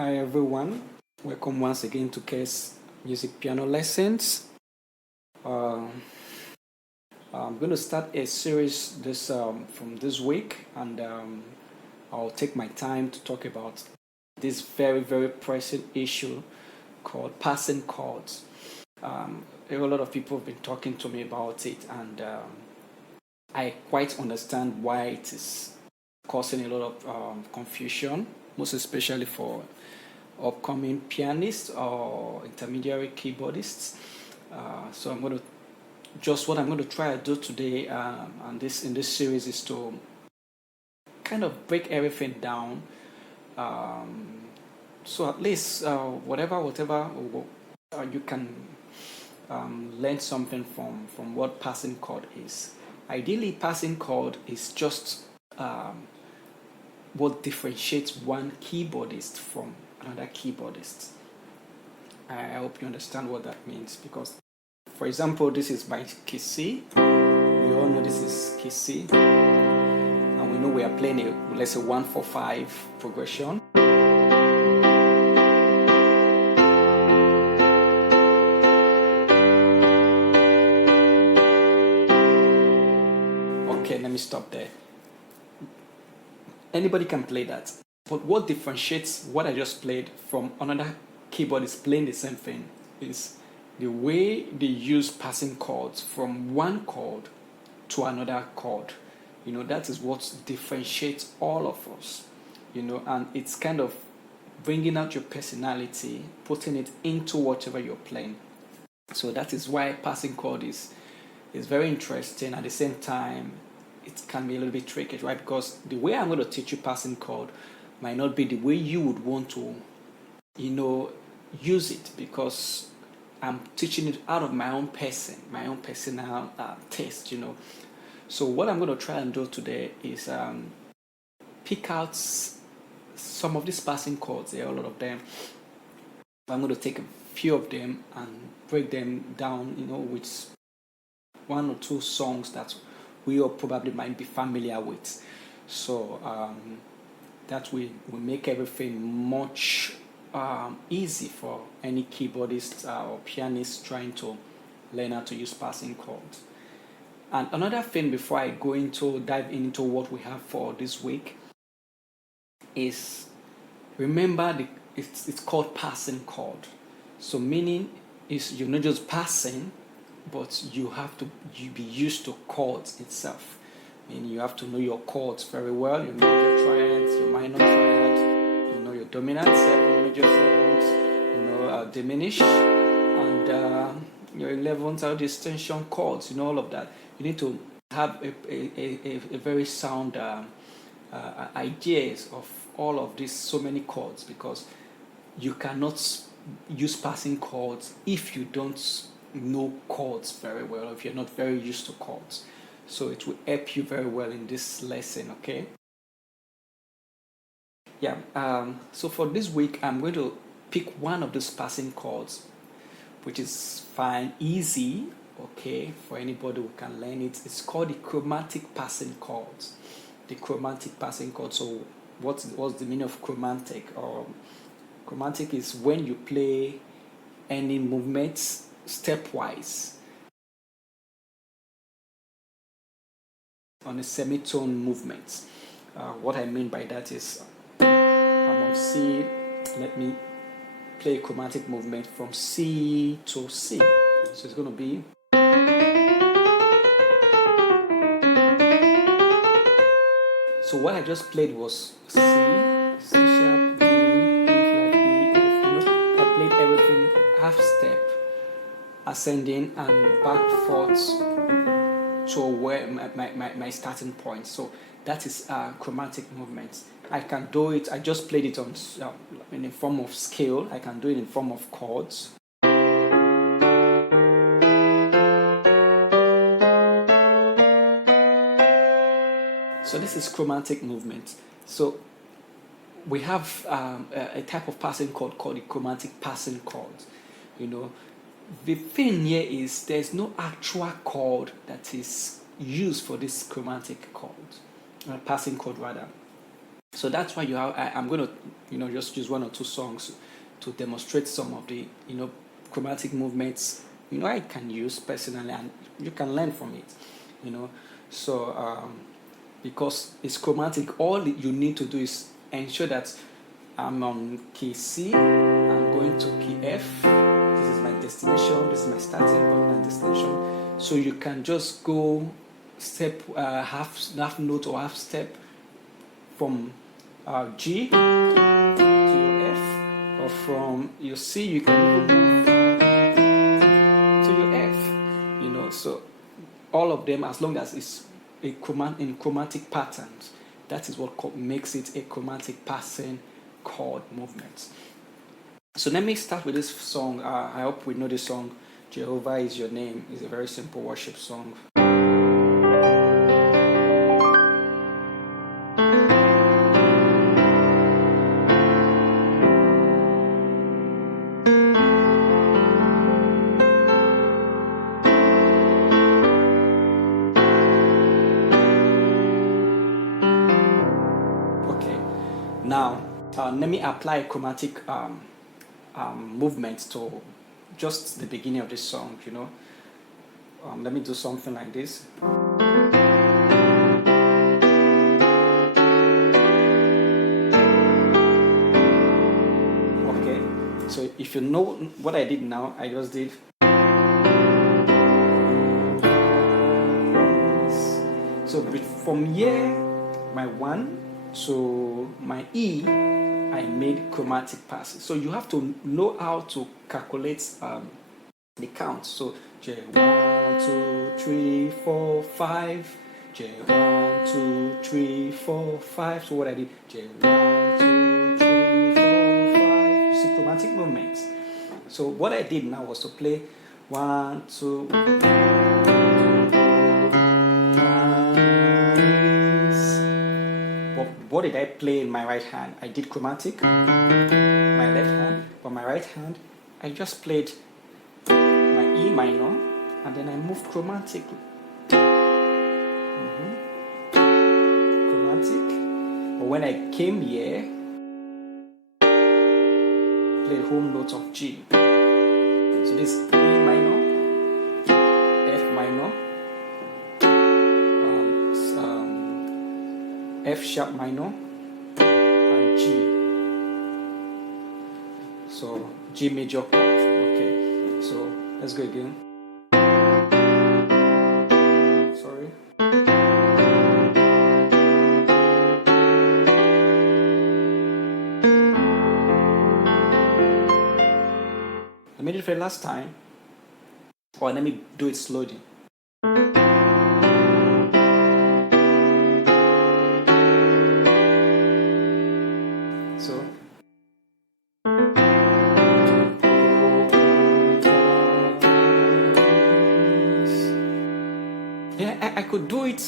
Hi everyone, welcome once again to K's Music Piano Lessons. I'm going to start a series from this week, and I'll take my time to talk about this very pressing issue called passing chords. A lot of people have been talking to me about it, and I quite understand why it is causing a lot of confusion, most especially for upcoming pianists or intermediary keyboardists. So what I'm going to try to do today, and this in this series, is to kind of break everything down. So at least whatever you can learn something from what passing chord is. Ideally, passing chord is just what differentiates one keyboardist from another keyboardist. I hope you understand what that means, because, for example, this is my key C. We all know this is key C, and we know we are playing a, let's say, 1-4-5 progression. Okay, let me stop there. Anybody can play that. But what differentiates what I just played from another keyboardist playing the same thing is the way they use passing chords from one chord to another chord. That is what differentiates all of us. And it's kind of bringing out your personality, putting it into whatever you're playing. So that is why passing chord is very interesting. At the same time, it can be a little bit tricky, right? Because the way I'm going to teach you passing chord might not be the way you would want to, use it, because I'm teaching it out of my own personal taste, So what I'm going to try and do today is pick out some of these passing chords. There are a lot of them. I'm going to take a few of them and break them down, with one or two songs that we all probably might be familiar with. So that will make everything much easy for any keyboardist or pianist trying to learn how to use passing chords. And another thing before I dive into what we have for this week is, remember it's called passing chord. So meaning is you're not just passing, but you have to be used to chords itself. You have to know your chords very well. You know your triads, your minor triad, your dominant seven, major sevens, diminished, and your 11th or distinction chords. All of that. You need to have a very sound ideas of all of these so many chords, because you cannot use passing chords if you don't know chords very well, if you're not very used to chords. So it will help you very well in this lesson, okay? Yeah, so for this week, I'm going to pick one of those passing chords, which is fine, easy, okay, for anybody who can learn it. It's called the chromatic passing chords. The chromatic passing chord. So what's the meaning of chromatic? Chromatic is when you play any movements stepwise on a semitone movement. What I mean by that is, I'm on C. Let me play a chromatic movement from C to C. So it's going to be. So what I just played was C sharp, B, flat, B, F. I played everything half step, ascending and back forth to where my starting point. So that is chromatic movements. I can do it. I just played it in the form of scale. I can do it in form of chords. So this is chromatic movement. So we have a type of passing chord called the chromatic passing chord. The thing here is there's no actual chord that is used for this chromatic chord, passing chord rather. So that's why I'm going to, just use one or two songs to demonstrate some of the, chromatic movements, I can use personally, and you can learn from it, you know. So because it's chromatic, all you need to do is ensure that I'm on key C, I'm going to key F. This is my destination, this is my starting point and destination. So you can just go step, half note or half step from G to your F, or from your C you can even move to your F. So all of them, as long as it's in chromatic patterns, that is what makes it a chromatic passing chord movement. So let me start with this song. I hope we know this song. Jehovah is Your Name is a very simple worship song. Now, let me apply chromatic movement to just the beginning of this song, let me do something like this. Okay, so if you know what I did now, I just did. So from here, my 1 to my E, I made chromatic passes. So you have to know how to calculate the count. So J 1, 2, 3, 4, 5. J 1, 2, 3, 4, 5. So what I did, J 1, 2, 3, 4, 5. You see chromatic movements. So what I did now was to play 1, 2. What did I play in my right hand? I did chromatic, my left hand, but my right hand, I just played my E minor, and then I moved chromatic. Chromatic. But when I came here, played home notes of G. So this E minor, F minor, F sharp minor, and G. So G major chord. Okay, so let's go again. Sorry. Let me do it for the last time, or let me do it slowly. So yeah, I could do it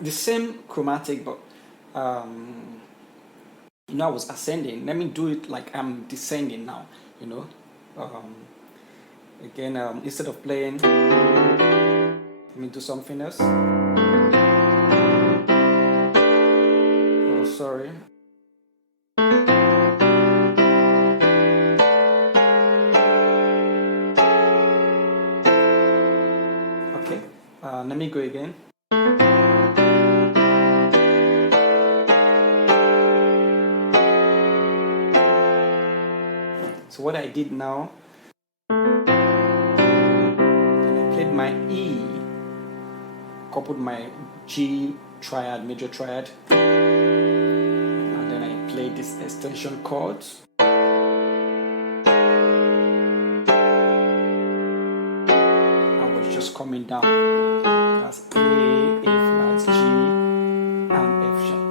the same chromatic, but I was ascending. Let me do it like I'm descending now. Again, instead of playing, let me do something else. Oh, sorry. Okay, let me go again. So what I did now, I played my E, coupled my G triad, major triad, and then I played this extension chords. I was just coming down. That's A, F flat, G, and F sharp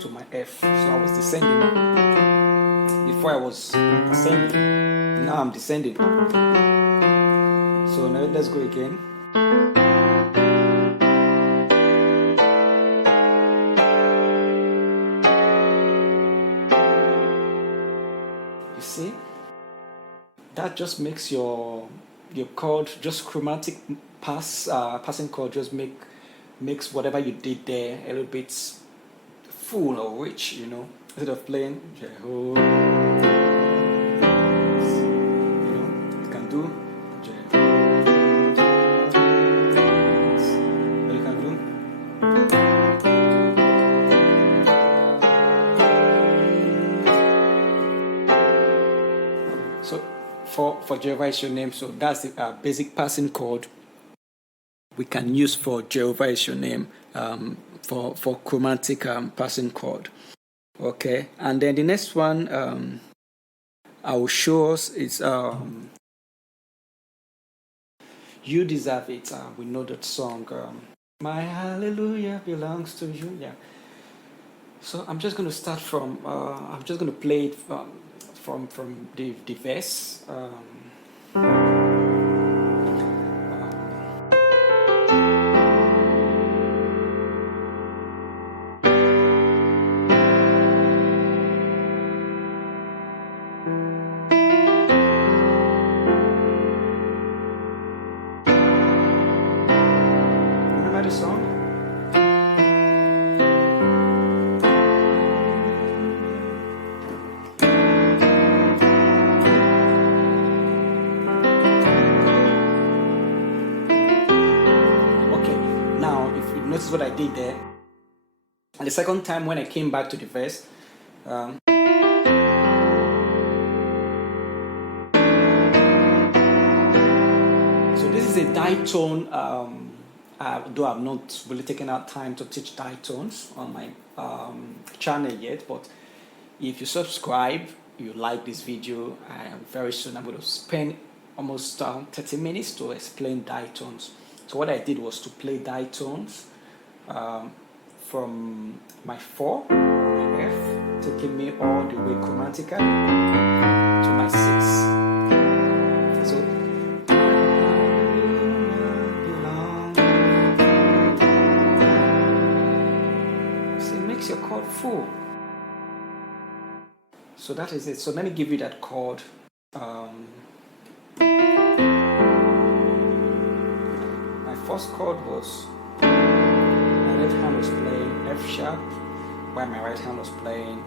to my F. So I was descending now. Before I was ascending, now I'm descending. So now let's go again. You see, that just makes your chord, just chromatic passing chord, just makes whatever you did there a little bit full or rich, you know, instead of playing Jehovah. You know, you can do Jehovah. Or you can do. So for Jehovah is your name, so that's the basic passing chord we can use for Jehovah is your name, for chromatic passing chord. Okay, and then the next one I will show us is You Deserve It. We know that song. My hallelujah belongs to you. Yeah. So I'm just going to start from. I'm just going to play it from the verse. Remember the song? Notice what I did there. And the second time when I came back to the verse, so this is a ditone. Though I've not really taken out time to teach ditones on my channel yet, but if you subscribe, you like this video, very soon I'm going to spend almost 30 minutes to explain ditones. So what I did was to play ditones from my 4, my F, taking me all the way chromatically to my 6. So it makes your chord full. So that is it. So let me give you that chord. My first chord was my left hand was playing F sharp, while my right hand was playing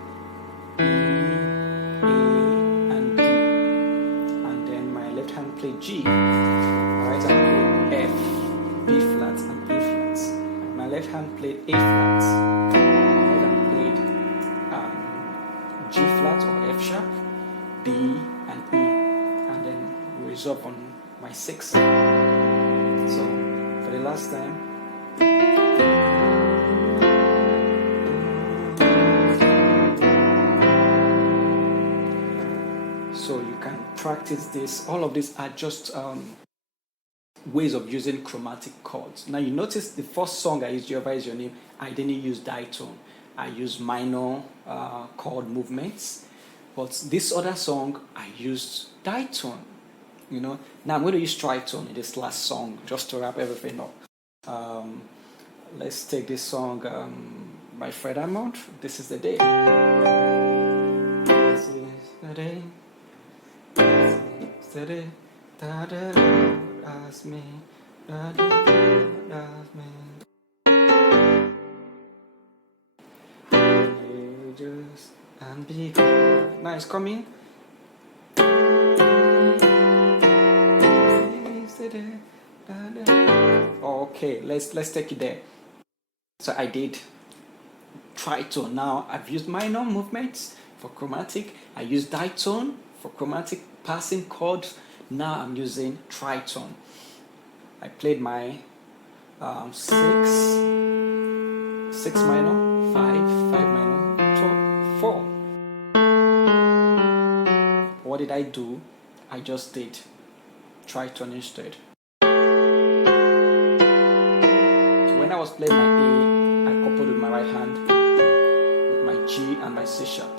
E, A, and D. And then my left hand played G. My right hand played F, B flat, and A flats. My left hand played A flat. My right hand played G flat or F sharp, D, and E. And then we resolve on my 6. So for the last time. So you can practice this. All of these are just ways of using chromatic chords. Now you notice the first song I used, Jehovah is your name, I didn't use ditone. I used minor chord movements. But this other song, I used ditone. You know. Now I'm going to use tritone in this last song just to wrap everything up. Let's take this song by Fred Hammond. This is the day. This is the day. Steady, da da da, ask me, da da da, ask me. Just and be good. Now it's coming. Steady, da da. Okay, let's take it there. So I did tritone. Now I've used minor movements for chromatic. I used ditone for chromatic passing chords. Now I'm using tritone. I played my 6 minor, 5 minor, 4. What did I do? I just did tritone instead. So when I was playing my A, I coupled with my right hand with my G and my C sharp,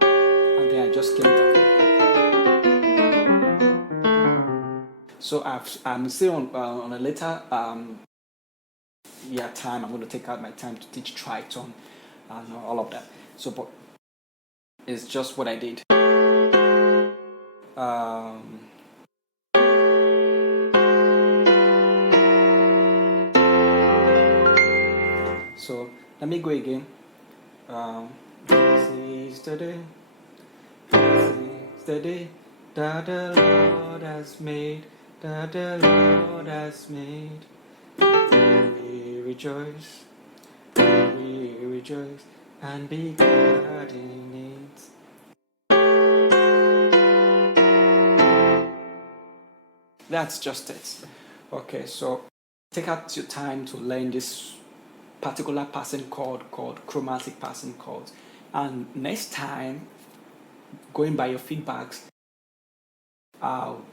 and then I just came down. So I'm still on a later time. I'm going to take out my time to teach tritone and all of that. So, but it's just what I did. So let me go again. This is the day, this is the day that the Lord has made, that the Lord has made. We rejoice, we rejoice, and be glad in it. That's just it. Okay, so take out your time to learn this particular passing chord called chromatic passing chords. And next time, going by your feedbacks, I'll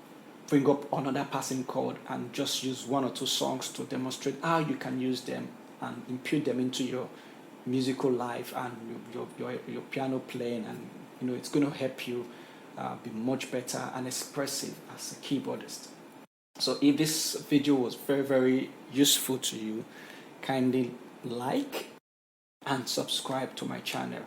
bring up another passing chord and just use one or two songs to demonstrate how you can use them and impute them into your musical life and your piano playing, and it's going to help you be much better and expressive as a keyboardist. So if this video was very, very useful to you, kindly like and subscribe to my channel.